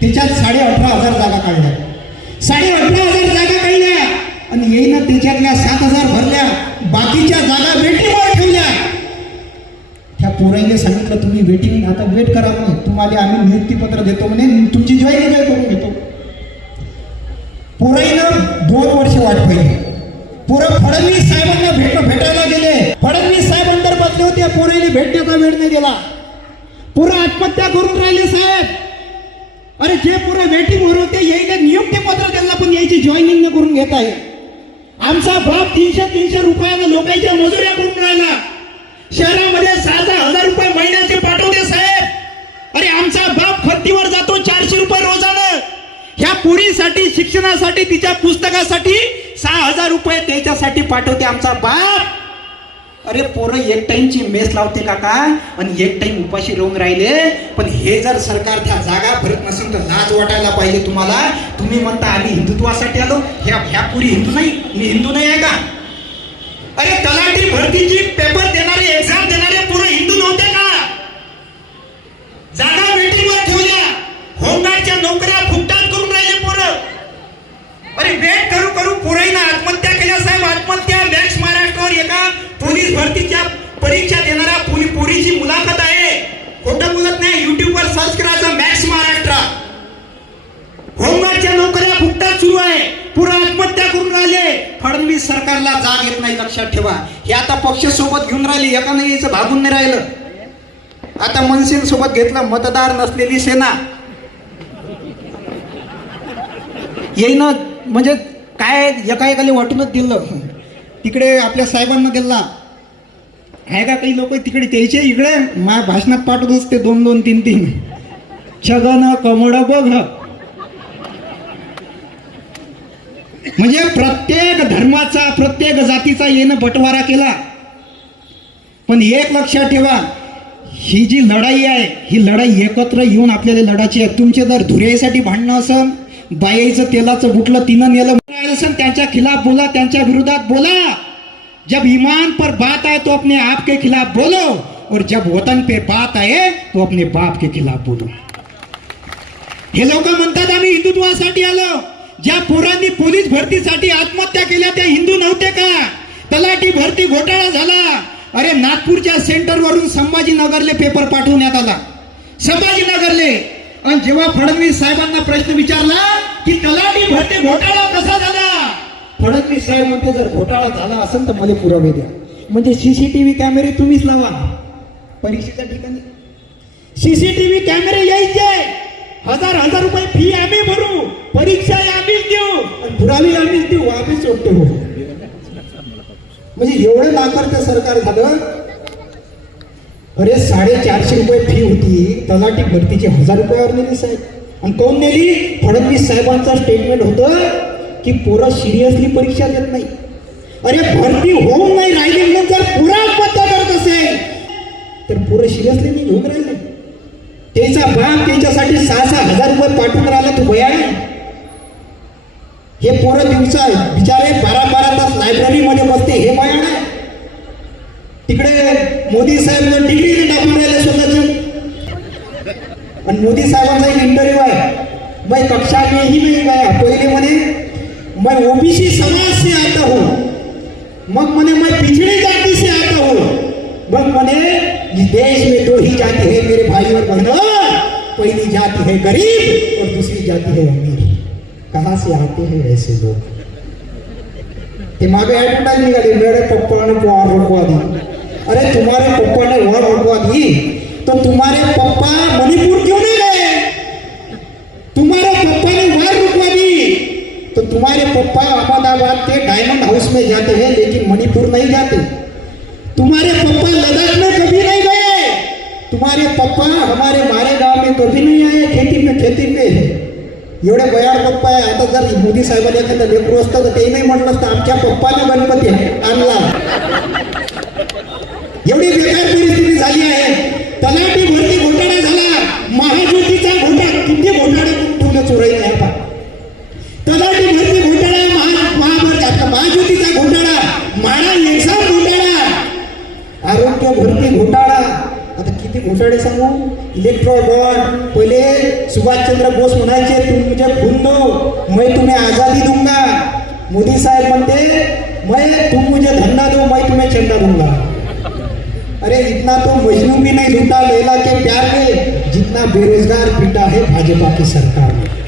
त्याच्यात साडे अठरा हजार जागा काढल्या. साडे अठरा हजार जागा काढल्या. आणि येईन त्याच्यातल्या सात हजार भरल्या. बाकीच्या जागा वेटिंगवर ठेवल्या. त्या पोराईने सांगितलं तुम्ही वेटिंग आता वेट करा म्हणे. तुम्हाला आम्ही नियुक्तीपत्र देतो म्हणे. तुमची जॉईन करून घेतो. पोराईनं दोन वर्ष वाट पाहिली. पोरं फडणवीस साहेबांना भेट भेटायला गेले. फडणवीस साहेब अंतर बसले होते. पोराईने भेटण्याचा वेळ नाही दिला. पूर्ण आत्महत्या करून राहिले साहेब. अरे जे पोरं वेटिंग वर होते यायला नियुक्तीपत्र त्यांना पण यायची जॉईनिंग करून घेत आहे आमचा बाप तीनशे तीनशे रुपयानं लोकांच्या मजुऱ्या करून राहिला. शहरामध्ये सहा सहा हजार रुपये महिन्याचे पाठवते साहेब. अरे आमचा बाप खत्तीवर जातो चारशे रुपये रोजानं. ह्या पुरीसाठी शिक्षणासाठी तिच्या पुस्तकासाठी सहा हजार रुपये त्याच्यासाठी पाठवते आमचा बाप. अरे पोरं एक टाइमची मेस लावते काका आणि एक टाइम उपाशी राहून राहिले. पण हे जर सरकार त्या जागा भरत नसेल तर लाज वाटायला पाहिजे तुम्हाला. तुम्ही म्हणता आम्ही हिंदुत्वासाठी आलो. ह्या ह्या पुरी हिंदू नाही. मी हिंदू नाही आहे का? अरे तलाठी भरतीची पेपर देणारे एक्झाम देणारे पोरं हिंदू नव्हते का? जागा वेटिंगवर ठेवल्या. होमगार्डच्या नोकऱ्या फुकटात करून राहिले पोरं. अरे वेट करू करू. पोराईनं आत्महत्या केल्या साहेब. आत्महत्या मॅक्स महाराष्ट्रावर एका पोलीस भरतीच्या परीक्षा देणाऱ्या पोली पोरीची मुलाखत आहे. खोटं बोलत नाही. युट्यूबवर सर्च करायचं. मॅक्स महाराष्ट्र होमगार्डच्या नोकऱ्या फुकटात सुरू आहे. पुरा आत्महत्या करून राहिले. फडणवीस सरकारला जाग येत नाही. लक्षात ठेवा. हे आता पक्ष सोबत घेऊन राहिले. एका नाही यायचं भागून नाही राहिलं. आता मनसेन सोबत घेतलं. मतदार नसलेली सेना. येईन. म्हणजे काय एका एकाला वाटूनच दिलं. तिकडे आपल्या साहेबांना दिला आहे का काही लोक तिकडे त्यायचे इकडे? माझ्या भाषणात पाठवत असते दोन दोन तीन तीन. छगन कमड बघ. म्हणजे प्रत्येक धर्माचा प्रत्येक जातीचा येणं बटवारा केला. पण एक लक्षात ठेवा ही जी लढाई आहे ही लढाई एकत्र येऊन आपल्याला लढायची आहे. तुमचे जर धुरेसाठी भांडणं असं बायाचं तेलाचं बुटलं तिनं नेलं. त्यांच्या खिलाफ बोला त्यांच्या विरोधात बोला. जब ईमान पर बात आए तो अपने आप के खिलाफ बोलो. और जब वतन पे बात आए तो अपने बाप के खिलाफ बोलो. हे लोक म्हणतात आम्ही हिंदुत्वासाठी आलो. ज्या पोरांनी पोलीस भरतीसाठी आत्महत्या केल्या त्या हिंदू नव्हते का? तलाठी भरती घोटाळा झाला. अरे नागपूरच्या सेंटरवरून संभाजीनगरले पेपर पाठवण्यात आला. संभाजीनगरले आणि जेव्हा फडणवीस साहेबांना प्रश्न विचारला की तलाठी भरते घोटाळा कसा झाला? फडणवीस साहेब म्हणते जर घोटाळा झाला असेल तर मला पुरावे द्या. म्हणजे सीसीटीव्ही कॅमेरे तुम्हीच लावा. परीक्षेच्या ठिकाणी सीसीटीव्ही कॅमेरे यायचे. हजार हजार रुपये फी आम्ही भरू. परीक्षा आम्हीच देऊ. आणि पुरावे आम्हीच देऊ आम्हीच सोडतो. म्हणजे एवढं नाकारतं सरकार झालं अरे साडेचारशे रुपये फी होती. तलाठी भरतीची हजार रुपयावर नेली साहेब. आणि कोण नेली? फडणवीस साहेबांचा स्टेटमेंट होतं की पोरं सिरियसली परीक्षा देत नाही. अरे भरती होऊन नाही राहिली म्हणून जर पुरा आत्महत्या करत असेल तर पोरं सिरियसली नाही घेऊन राहिले. त्याचा बाप त्याच्यासाठी सहा सहा हजार रुपये पाठवून राहिला तू भया हे पोरं दिवसा बिचारे बारा बारा तास लायब्ररीमध्ये बसते हे बया मोदी साहेब डिग्री आणि मोदी एक मैं कक्षा में ही गया पहिले मैं ओबीसी समाज से आता हूँ. मग मैं पिछड़ी जाति से आता हूँ. मग इस देश में दो ही जाति है, मेरे भाई और बहनों पहली जाति है गरीब और दूसरी जाति है अमीर. कहाँ से आते हैं ऐसे लोग? ते मागे ऍडव्हर्टाईज निघाली मेरे पप्पा ने वार रुकवा दी अरे तुम्हारे पप्पा ने वहां रोकवा दी तो तुम्हारे पप्पा मणिपुर क्यों नहीं गए? तुम्हारे पप्पा ने वहां रुकवा दी तो तुम्हारे पप्पा अहमदाबाद के डायमंड हाउस में जाते हैं लेकिन मणिपुर नहीं जाते। तुम्हारे पप्पा लद्दाख में कभी नहीं गए। तुम्हारे पप्पा हमारे मारे गांव में कभी नहीं आए खेती में खेती में। एवढे बयाड पप्पा आहे. आता जर मोदी साहेबांनी एखादा लेकरू असतं तर ते नाही म्हटलं असतं आमच्या पप्पाने गणपती आणला एवढी बेकार परिस्थिती झाली आहे. तलाठी भरती घोटाळा झाला. महाज्योतीचा घोटाळा किती घोटाळा? पूर्ण चोराई नाही आता. तलाठी भरती घोटाळा महा महाभारत महाज्योतीचा घोटाळा माळा एक्झाम घोटाळा. आरोग्य भरती घोटाळा. आता किती घोटाळे सांगू? इलेक्ट्रो बॉन्ड पहिले सुभाषचंद्र बोस म्हणायचे तुमचे खून दो मैं तुम्ही आजादी दूंगा. मोदी साहेब म्हणते मै तुम मुझे धंदा दो मै तुम्ही चंदा दूंगा. अरे इतना तो मजनू भी नहीं लूटा लेला के प्यार में जितना बेरोजगार पीटा है भाजपा की सरकार ने